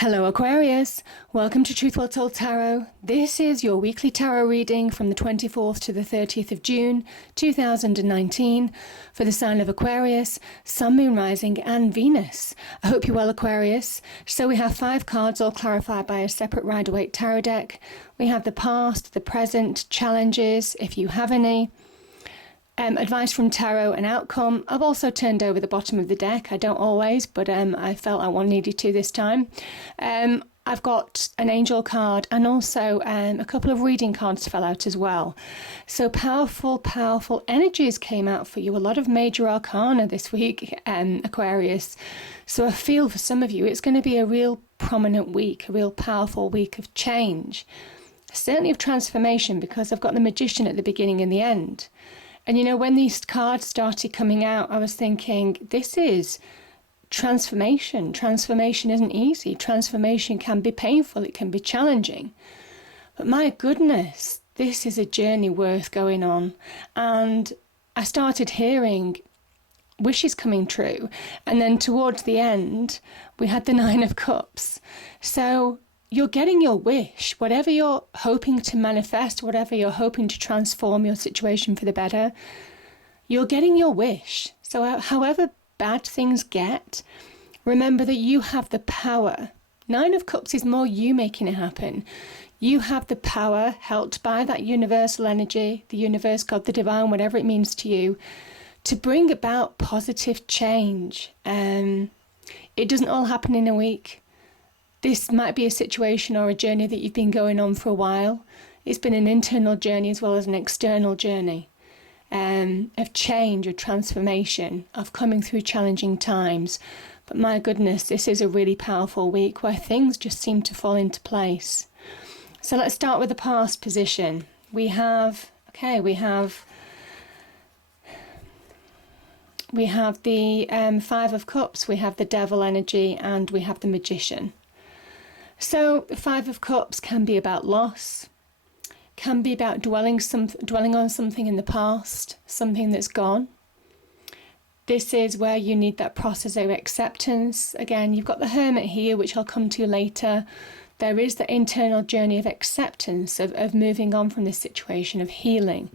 Hello Aquarius, welcome to Truth Well Told Tarot. This is your weekly tarot reading from the 24th to the 30th of June 2019 for the sign of Aquarius, Sun, Moon, Rising and Venus. I hope you're well, Aquarius. So we have 5 cards all clarified by a separate Rider-Waite tarot deck. We have the past, the present, challenges if you have any. Advice from tarot and outcome. I've also turned over the bottom of the deck. I don't always, but I felt I needed to this time. I've got an angel card and also a couple of reading cards fell out as well. So powerful energies came out for you. A lot of major arcana this week, Aquarius. So I feel for some of you it's going to be a real prominent week, a real powerful week of change. Certainly of transformation, because I've got the Magician at the beginning and the end. And you know, when these cards started coming out, I was thinking, this is transformation. Transformation isn't easy. Transformation can be painful. It can be challenging. But my goodness, this is a journey worth going on. And I started hearing wishes coming true. And then towards the end, we had the 9 of Cups. So you're getting your wish, whatever you're hoping to manifest, whatever you're hoping to transform your situation for the better, you're getting your wish. So however bad things get, remember that you have the power. 9 of Cups is more you making it happen. You have the power, helped by that universal energy, the universe, God, the divine, whatever it means to you, to bring about positive change. It doesn't all happen in a week. This might be a situation or a journey that you've been going on for a while. It's been an internal journey as well as an external journey of change, of transformation, of coming through challenging times. But my goodness, this is a really powerful week where things just seem to fall into place. So let's start with the past position. We have the 5 of Cups, we have the Devil energy, and we have the Magician. So the 5 of Cups can be about loss, can be about dwelling on something in the past, something that's gone. This is where you need that process of acceptance. Again, you've got the Hermit here, which I'll come to later. There is the internal journey of acceptance, of moving on from this situation, of healing.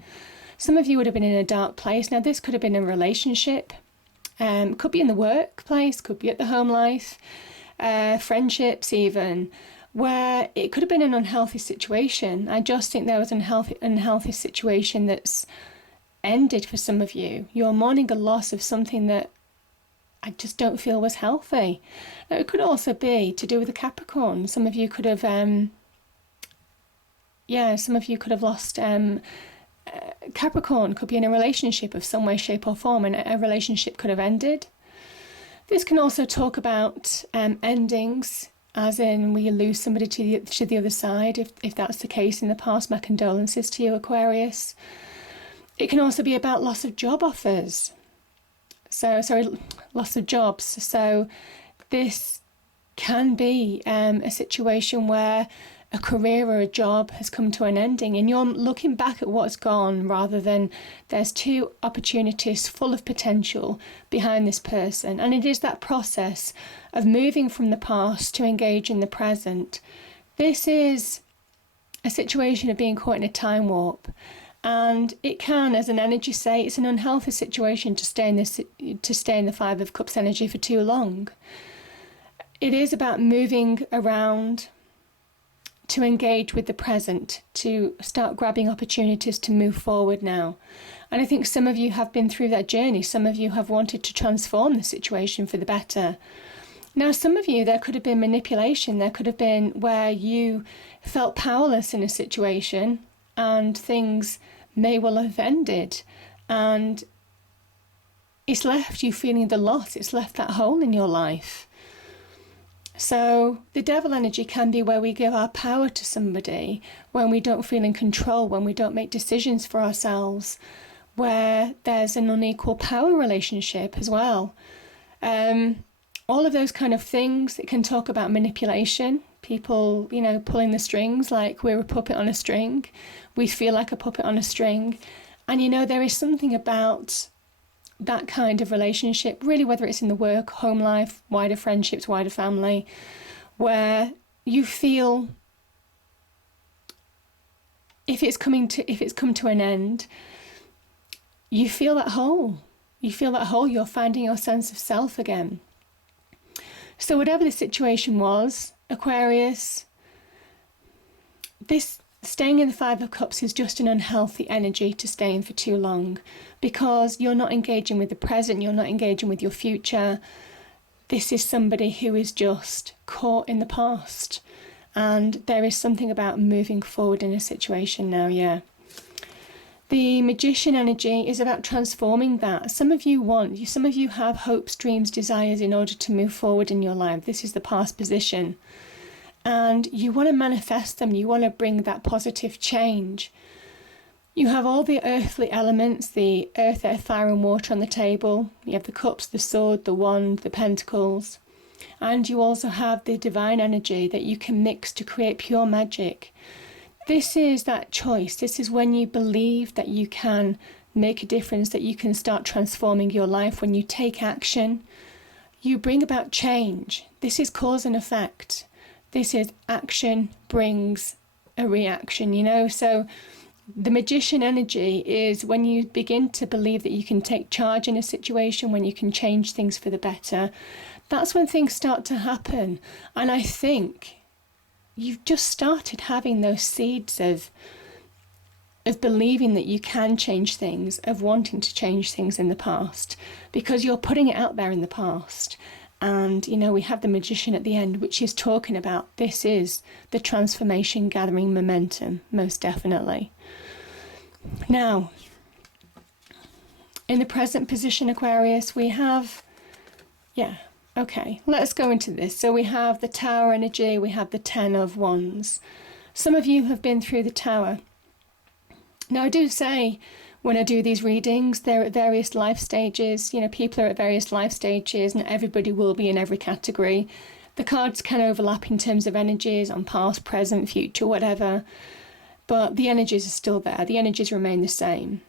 Some of you would have been in a dark place. Now, this could have been a relationship, could be in the workplace, could be at the home life. Friendships even, where it could have been an unhealthy situation. I just think there was an unhealthy situation that's ended for some of you. You're mourning a loss of something that I just don't feel was healthy. Now, it could also be to do with the Capricorn. Some of you could have, lost Capricorn. Could be in a relationship of some way, shape or form, and a relationship could have ended. This can also talk about endings, as in we lose somebody to the other side. If that's the case in the past, my condolences to you, Aquarius. It can also be about loss of job offers. Loss of jobs. So this can be a situation where a career or a job has come to an ending and you're looking back at what's gone rather than there's 2 opportunities full of potential behind this person. And it is that process of moving from the past to engage in the present. This is a situation of being caught in a time warp. And it can, as an energy say, it's an unhealthy situation to stay in the 5 of Cups energy for too long. It is about moving around, to engage with the present, to start grabbing opportunities to move forward now. And I think some of you have been through that journey. Some of you have wanted to transform the situation for the better. Now, some of you, there could have been manipulation. There could have been where you felt powerless in a situation and things may well have ended. And it's left you feeling the loss. It's left that hole in your life. So the Devil energy can be where we give our power to somebody, when we don't feel in control, when we don't make decisions for ourselves, where there's an unequal power relationship as well. All of those kind of things. It can talk about manipulation, people, pulling the strings like we're a puppet on a string. We feel like a puppet on a string. And, there is something about that kind of relationship, really, whether it's in the work, home life, wider friendships, wider family, where you feel if it's come to an end, you feel that whole. You feel that whole. You're finding your sense of self again. So whatever the situation was, Aquarius, this staying in the Five of Cups is just an unhealthy energy to stay in for too long, because you're not engaging with the present, you're not engaging with your future. This is somebody who is just caught in the past. And there is something about moving forward in a situation now, yeah. The Magician energy is about transforming that. Some of you have hopes, dreams, desires in order to move forward in your life. This is the past position. And you want to manifest them. You want to bring that positive change. You have all the earthly elements, the earth, air, fire and water on the table. You have the cups, the sword, the wand, the pentacles. And you also have the divine energy that you can mix to create pure magic. This is that choice. This is when you believe that you can make a difference, that you can start transforming your life. When you take action, you bring about change. This is cause and effect. This is action brings a reaction, you know. So the Magician energy is when you begin to believe that you can take charge in a situation, when you can change things for the better. That's when things start to happen. And I think you've just started having those seeds of believing that you can change things, of wanting to change things in the past, because you're putting it out there in the past. And, you know, we have the Magician at the end, which is talking about this is the transformation gathering momentum, most definitely. Now, in the present position, Aquarius, we have, okay, let's go into this. So we have the Tower energy, we have the Ten of Wands. Some of you have been through the Tower. Now, I do say when I do these readings, they're at various life stages. You know, people are at various life stages, and everybody will be in every category. The cards can overlap in terms of energies on past, present, future, whatever. But the energies are still there. The energies remain the same.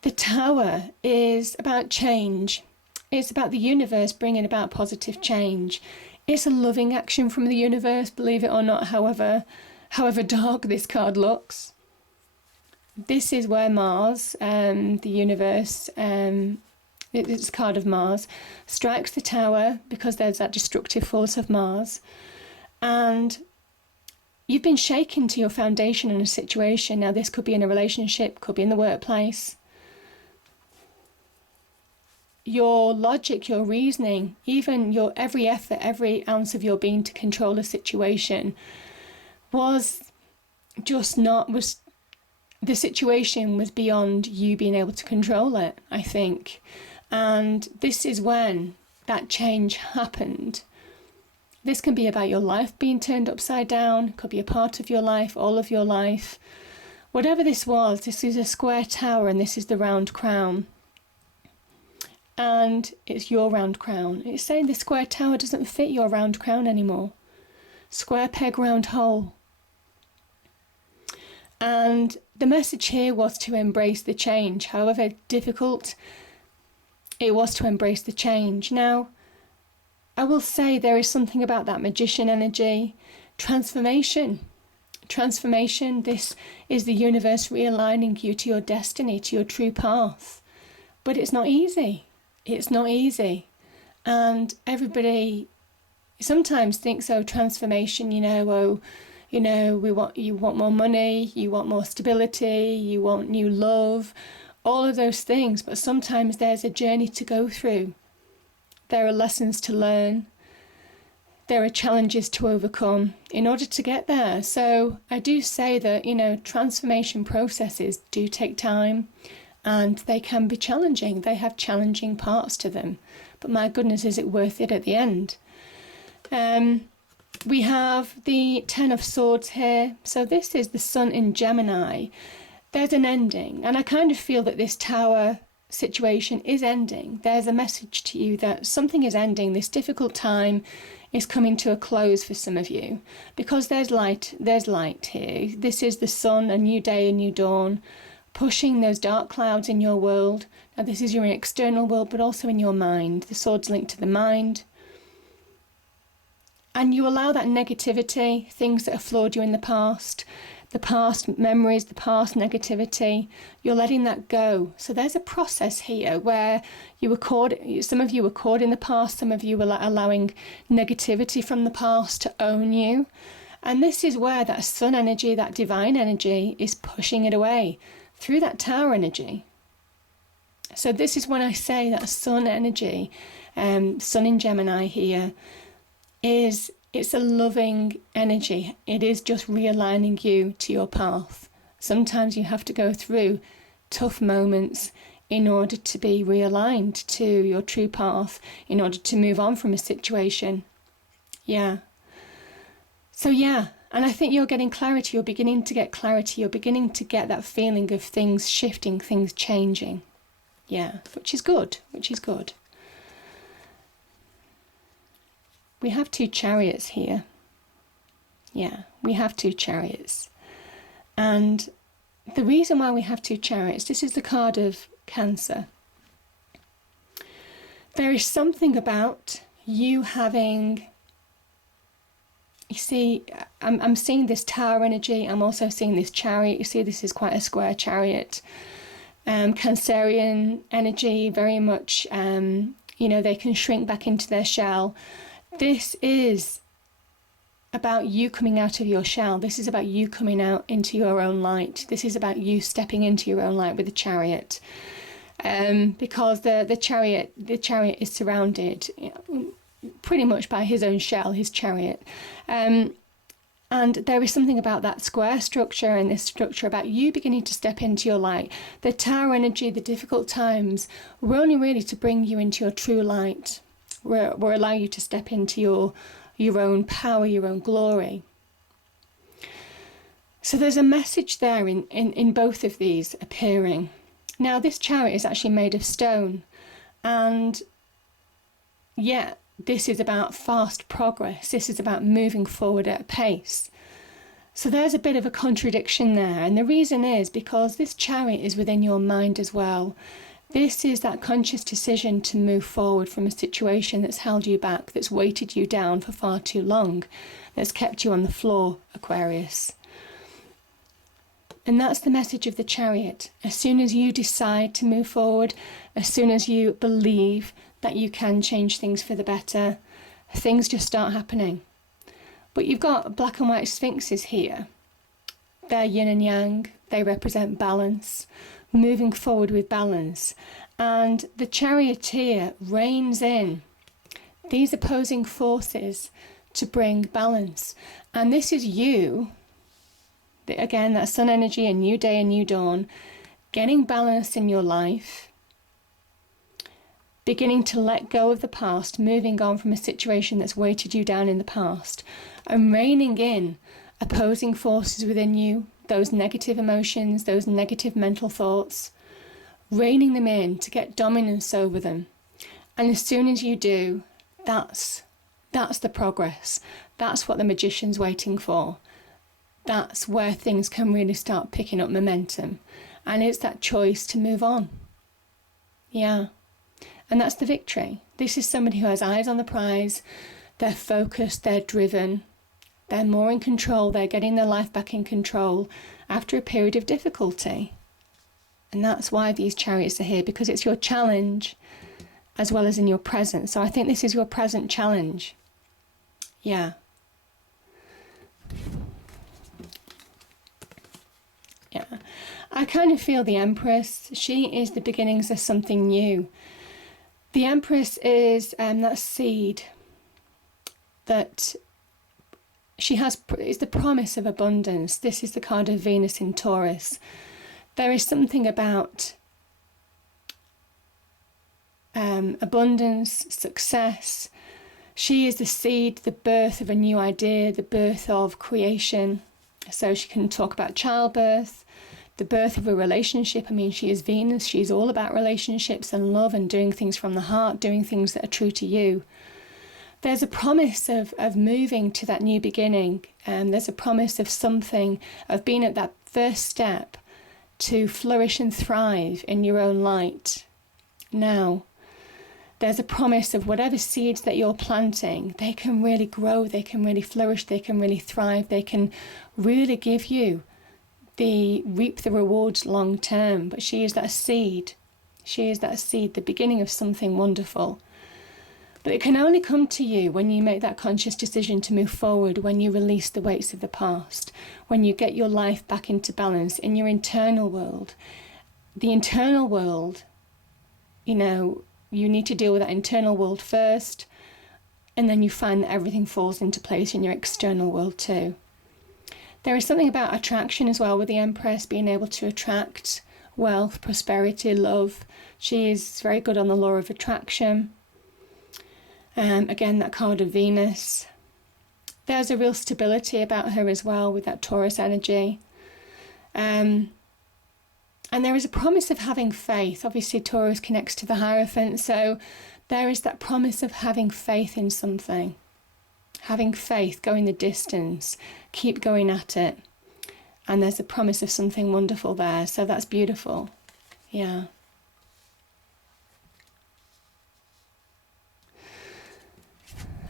The Tower is about change. It's about the universe bringing about positive change. It's a loving action from the universe, believe it or not, however dark this card looks. This is where Mars, the universe, it's a card of Mars, strikes the Tower because there's that destructive force of Mars. And you've been shaken to your foundation in a situation. Now, this could be in a relationship, could be in the workplace. Your logic, your reasoning, even your every effort, every ounce of your being to control a situation the situation was beyond you being able to control it, I think. And this is when that change happened. This can be about your life being turned upside down, could be a part of your life, all of your life. Whatever this was, this is a square tower and this is the round crown. And it's your round crown. It's saying the square tower doesn't fit your round crown anymore. Square peg, round hole. And the message here was to embrace the change. However difficult it was to embrace the change. Now, I will say there is something about that Magician energy. Transformation. Transformation. This is the universe realigning you to your destiny, to your true path. But it's not easy. It's not easy. And everybody sometimes thinks, transformation, you want more money, you want more stability, you want new love, all of those things. But sometimes there's a journey to go through. There are lessons to learn. There are challenges to overcome in order to get there. So I do say that, transformation processes do take time and they can be challenging. They have challenging parts to them. But my goodness, is it worth it at the end? We have the Ten of Swords here. So this is the Sun in Gemini. There's an ending. And I kind of feel that this Tower situation is ending. There's a message to you that something is ending. This difficult time is coming to a close for some of you. Because there's light here. This is the sun, a new day, a new dawn, pushing those dark clouds in your world. Now this is your external world, but also in your mind. The sword's linked to the mind. And you allow that negativity, things that have flawed you in the past memories, the past negativity, you're letting that go. So there's a process here where some of you were caught in the past, some of you were allowing negativity from the past to own you. And this is where that sun energy, that divine energy, is pushing it away through that tower energy. So this is when I say that sun energy, sun in Gemini here, it's a loving energy. It is just realigning you to your path. Sometimes you have to go through tough moments in order to be realigned to your true path, in order to move on from a situation. Yeah. So yeah, and I think you're getting clarity. You're beginning to get clarity. You're beginning to get that feeling of things shifting, things changing. Yeah, which is good, which is good. We have 2 chariots here. Yeah, we have 2 chariots. And the reason why we have 2 chariots, this is the card of Cancer. There is something about you having, you see, I'm seeing this tower energy. I'm also seeing this chariot. You see, this is quite a square chariot. Cancerian energy, very much, they can shrink back into their shell. This is about you coming out of your shell. This is about you coming out into your own light. This is about you stepping into your own light with the chariot. Because the chariot is surrounded pretty much by his own shell, his chariot. And there is something about that square structure and this structure about you beginning to step into your light. The tower energy, the difficult times, were only really to bring you into your true light. We're allowing you to step into your own power, your own glory. So there's a message there in both of these appearing. Now this chariot is actually made of stone. And yeah, this is about fast progress. This is about moving forward at a pace. So there's a bit of a contradiction there. And the reason is because this chariot is within your mind as well. This is that conscious decision to move forward from a situation that's held you back, that's weighted you down for far too long, that's kept you on the floor, Aquarius. And that's the message of the chariot. As soon as you decide to move forward, as soon as you believe that you can change things for the better, things just start happening. But you've got black and white sphinxes here. They're yin and yang. They represent balance, moving forward with balance. And the charioteer reins in these opposing forces to bring balance. And this is you, again, that sun energy, a new day, a new dawn, getting balance in your life, beginning to let go of the past, moving on from a situation that's weighted you down in the past, and reining in opposing forces within you, those negative emotions, those negative mental thoughts, reining them in to get dominance over them. And as soon as you do, that's the progress. That's what the magician's waiting for. That's where things can really start picking up momentum. And it's that choice to move on. Yeah. And that's the victory. This is somebody who has eyes on the prize. They're focused, they're driven, they're more in control, they're getting their life back in control after a period of difficulty. And that's why these chariots are here, because it's your challenge as well as in your present. So I think this is your present challenge. Yeah. Yeah. I kind of feel the Empress. She is the beginnings of something new. The Empress is that seed that she has, is the promise of abundance. This is the card of Venus in Taurus. There is something about abundance, success. She is the seed, the birth of a new idea, the birth of creation. So she can talk about childbirth, the birth of a relationship. I mean, she is Venus. She's all about relationships and love and doing things from the heart, doing things that are true to you. There's a promise of moving to that new beginning. There's a promise of something, of being at that first step to flourish and thrive in your own light. Now, There's a promise of whatever seeds that you're planting, they can really grow, they can really flourish, they can really thrive, they can really give you reap the rewards long term. But she is that seed. She is that seed, the beginning of something wonderful. But it can only come to you when you make that conscious decision to move forward, when you release the weights of the past, when you get your life back into balance in your internal world. The internal world, you need to deal with that internal world first, and then you find that everything falls into place in your external world too. There is something about attraction as well with the Empress, being able to attract wealth, prosperity, love. She is very good on the law of attraction. Again, that card of Venus. There's a real stability about her as well with that Taurus energy. And there is a promise of having faith. Obviously, Taurus connects to the Hierophant, so there is that promise of having faith in something. Having faith, going the distance, keep going at it. And there's a promise of something wonderful there, so that's beautiful. Yeah.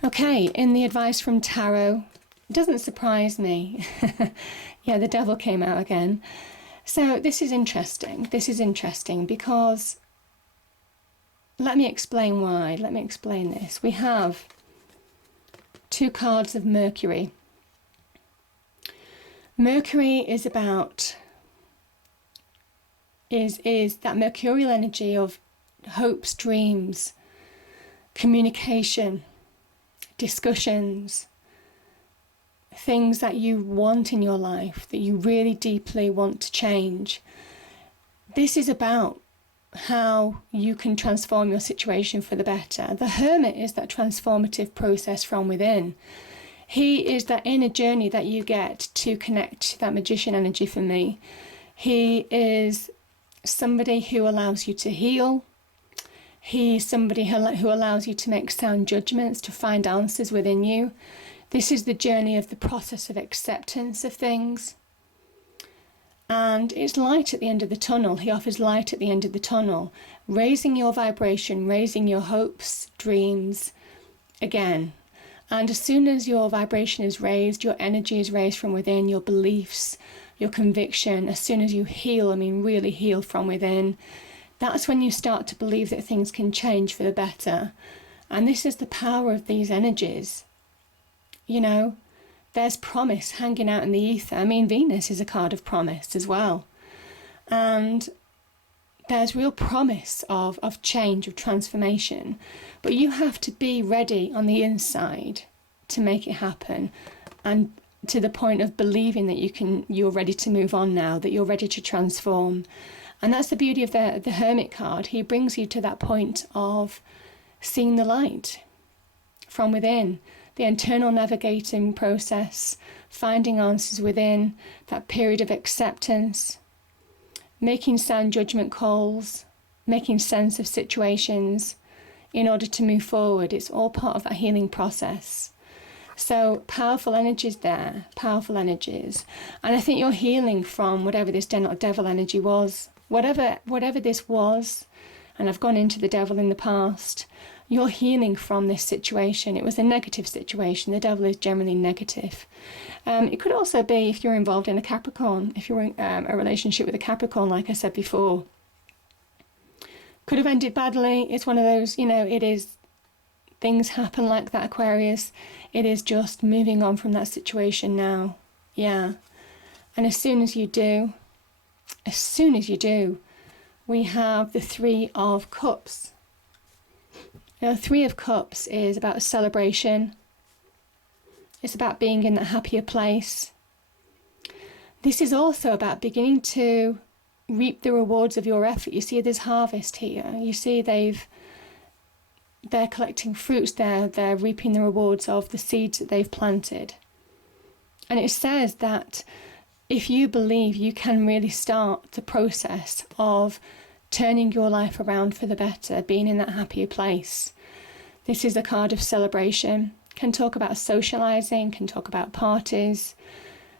Okay, in the advice from Tarot, it doesn't surprise me. Yeah, the Devil came out again. So this is interesting. This is interesting because, let me explain why. Let me explain this. We have 2 cards of Mercury. Mercury is about, is that mercurial energy of hopes, dreams, communication, discussions, things that you want in your life, that you really deeply want to change. This is about how you can transform your situation for the better. The Hermit is that transformative process from within. He is that inner journey that you get to connect to that magician energy for me. He is somebody who allows you to heal. He's somebody who allows you to make sound judgments, to find answers within you. This is the journey of the process of acceptance of things. And it's light at the end of the tunnel. He offers light at the end of the tunnel, raising your vibration, raising your hopes, dreams again. And as soon as your vibration is raised, your energy is raised from within, your beliefs, your conviction, as soon as you heal, really heal from within, that's when you start to believe that things can change for the better. And this is the power of these energies. There's promise hanging out in the ether. Venus is a card of promise as well. And there's real promise of change, of transformation. But you have to be ready on the inside to make it happen. And to the point of believing that you're ready to move on now, that you're ready to transform. And that's the beauty of the Hermit card. He brings you to that point of seeing the light from within. The internal navigating process, finding answers within, that period of acceptance, making sound judgment calls, making sense of situations in order to move forward. It's all part of that healing process. So powerful energies there, powerful energies. And I think you're healing from whatever this devil energy was, whatever this was, and I've gone into the devil in the past. You're healing from this situation. It was a negative situation. The devil is generally negative. It could also be if you're involved in a Capricorn, if you're in a relationship with a Capricorn, like I said before. Could have ended badly. It's one of those, it is, things happen like that, Aquarius. It is just moving on from that situation now. Yeah. And as soon as you do, we have the 3 of Cups. Now, 3 of Cups is about a celebration. It's about being in that happier place. This is also about beginning to reap the rewards of your effort. You see, there's harvest here. You see, they're collecting fruits. They're reaping the rewards of the seeds that they've planted. And it says that if you believe, you can really start the process of turning your life around for the better, being in that happier place. This is a card of celebration. Can talk about socializing, can talk about parties.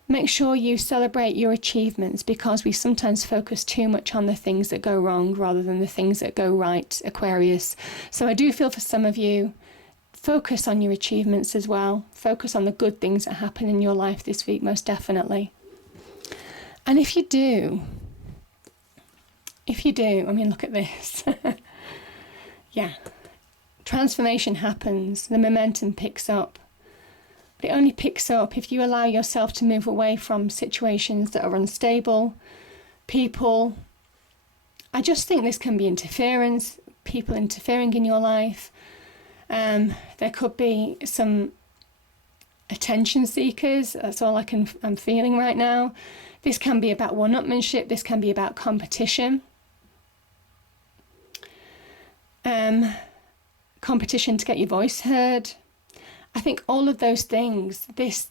Make sure you celebrate your achievements, because we sometimes focus too much on the things that go wrong rather than the things that go right, Aquarius. So I do feel for some of you, focus on your achievements as well. Focus on the good things that happen in your life this week, most definitely. And if you do, I mean, look at this. Yeah. Transformation happens. The momentum picks up. But it only picks up if you allow yourself to move away from situations that are unstable, people. I just think this can be interference, people interfering in your life. There could be some attention seekers. That's all I'm feeling right now. This can be about one-upmanship. This can be about competition. Competition to get your voice heard. I think all of those things, this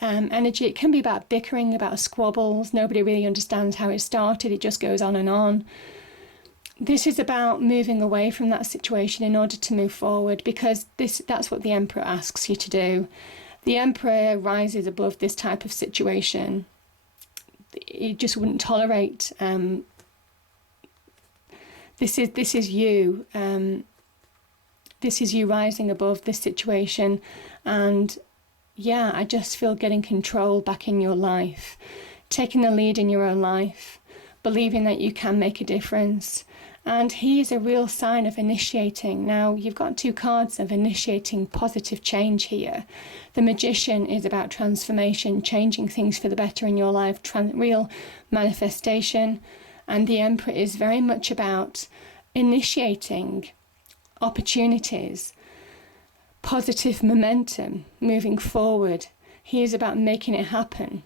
energy, it can be about bickering, about squabbles. Nobody really understands how it started. It just goes on and on. This is about moving away from that situation in order to move forward, because that's what the Emperor asks you to do. The Emperor rises above this type of situation. He just wouldn't tolerate. This is you. This is you rising above this situation. And yeah, I just feel getting control back in your life, taking the lead in your own life, believing that you can make a difference. And he is a real sign of initiating. Now, you've got two cards of initiating positive change here. The Magician is about transformation, changing things for the better in your life, real manifestation. And the Emperor is very much about initiating opportunities, positive momentum, moving forward. He is about making it happen.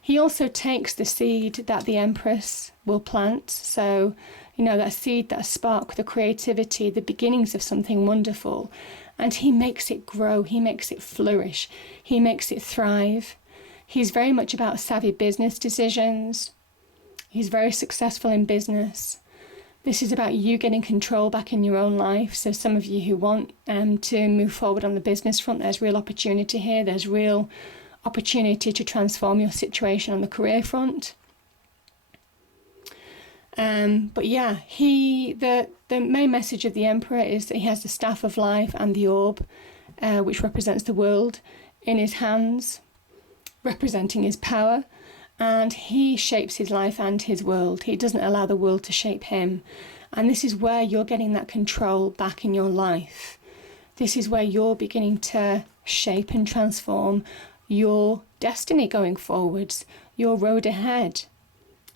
He also takes the seed that the Empress will plant. So, that seed, that spark, the creativity, the beginnings of something wonderful. And he makes it grow. He makes it flourish. He makes it thrive. He's very much about savvy business decisions. He's very successful in business. This is about you getting control back in your own life. So some of you who want to move forward on the business front, there's real opportunity here. There's real opportunity to transform your situation on the career front. But yeah, the main message of the Emperor is that he has the Staff of Life and the Orb, which represents the world, in his hands, representing his power. And he shapes his life and his world. He doesn't allow the world to shape him. And this is where you're getting that control back in your life. This is where you're beginning to shape and transform your destiny going forwards, your road ahead.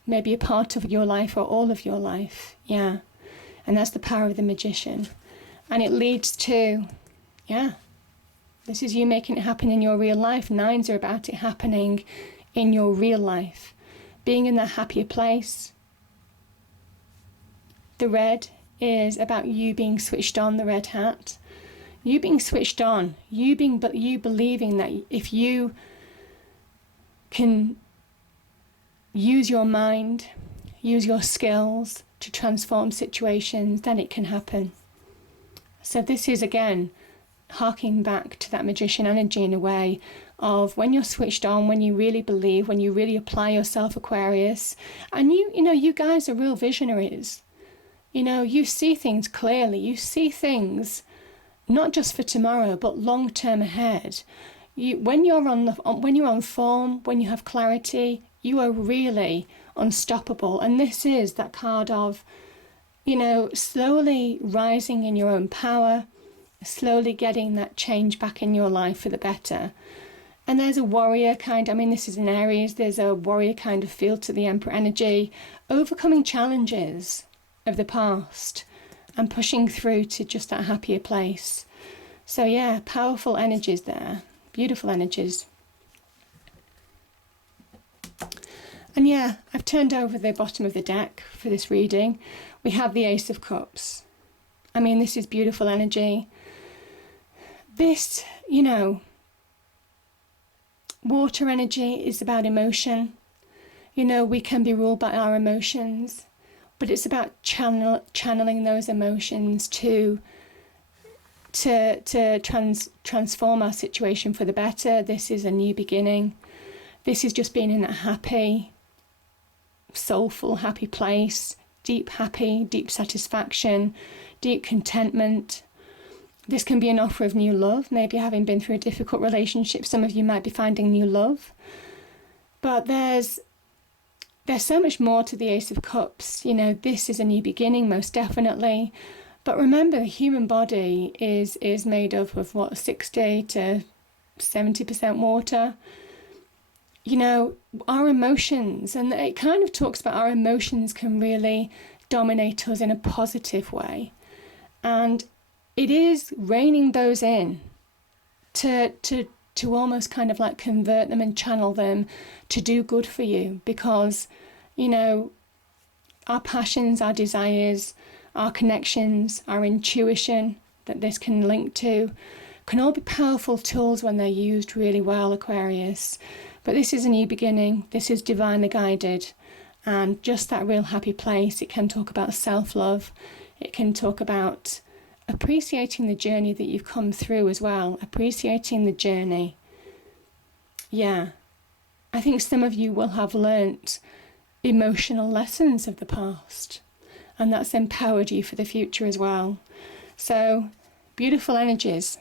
Maybe a part of your life or all of your life. Yeah. And that's the power of the Magician. And it leads to, this is you making it happen in your real life. Nines are about it happening in your real life, being in that happier place. The red is about you being switched on, the red hat. You being switched on, you believing that if you can use your mind, use your skills to transform situations, then it can happen. So this is, again, harking back to that Magician energy in a way of when you're switched on, when you really believe, when you really apply yourself, Aquarius. And you guys are real visionaries. You see things clearly. You see things not just for tomorrow, but long term ahead. When you're on form, when you have clarity, you are really unstoppable. And this is that card of, slowly rising in your own power, slowly getting that change back in your life for the better. And there's a warrior this is in Aries, there's a warrior kind of feel to the Emperor energy, overcoming challenges of the past and pushing through to just that happier place. So yeah, powerful energies there, beautiful energies. And yeah, I've turned over the bottom of the deck for this reading. We have the Ace of Cups. This is beautiful energy. This, water energy is about emotion. We can be ruled by our emotions, but it's about channeling those emotions to transform our situation for the better. This is a new beginning. This is just being in that happy, soulful, happy place, deep happy, deep satisfaction, deep contentment. This can be an offer of new love. Maybe having been through a difficult relationship, some of you might be finding new love. But there's so much more to the Ace of Cups. You know, this is a new beginning, most definitely. But remember, the human body is made up of, 60 to 70% water. You know, our emotions, and it kind of talks about our emotions can really dominate us in a positive way. And it is reining those in to almost kind of like convert them and channel them to do good for you, because, you know, our passions, our desires, our connections, our intuition that this can link to can all be powerful tools when they're used really well, Aquarius. But this is a new beginning. This is divinely guided, and just that real happy place. It can talk about self-love. It can talk about appreciating the journey that you've come through as well, appreciating the journey. Yeah, I think some of you will have learnt emotional lessons of the past, and that's empowered you for the future as well. So, beautiful energies.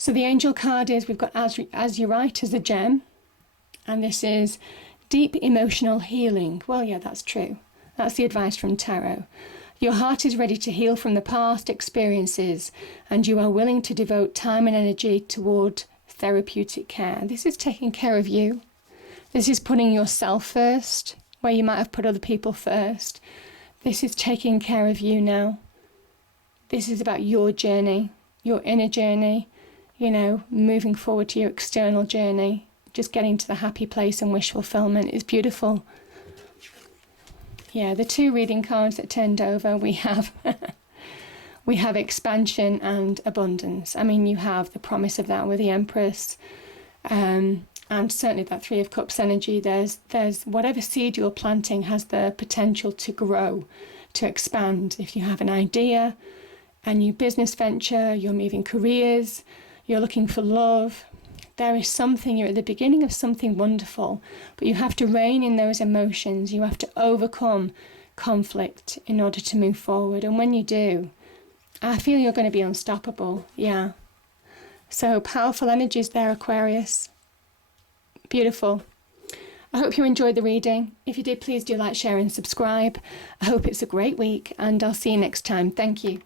So the angel card is, we've got Azurite as a gem, and this is deep emotional healing. Well, yeah, that's true. That's the advice from Tarot. Your heart is ready to heal from the past experiences, and you are willing to devote time and energy toward therapeutic care. This is taking care of you. This is putting yourself first, where you might have put other people first. This is taking care of you now. This is about your journey, your inner journey, you know, moving forward to your external journey. Just getting to the happy place and wish fulfillment is beautiful. Yeah, the two reading cards that turned over, we have expansion and abundance. I mean, you have the promise of that with the Empress, and certainly that Three of Cups energy. There's whatever seed you're planting has the potential to grow, to expand. If you have an idea, a new business venture, you're moving careers, you're looking for love, there is something, you're at the beginning of something wonderful, but you have to rein in those emotions. You have to overcome conflict in order to move forward. And when you do, I feel you're going to be unstoppable. Yeah. So powerful energies there, Aquarius. Beautiful. I hope you enjoyed the reading. If you did, please do like, share and subscribe. I hope it's a great week, and I'll see you next time. Thank you.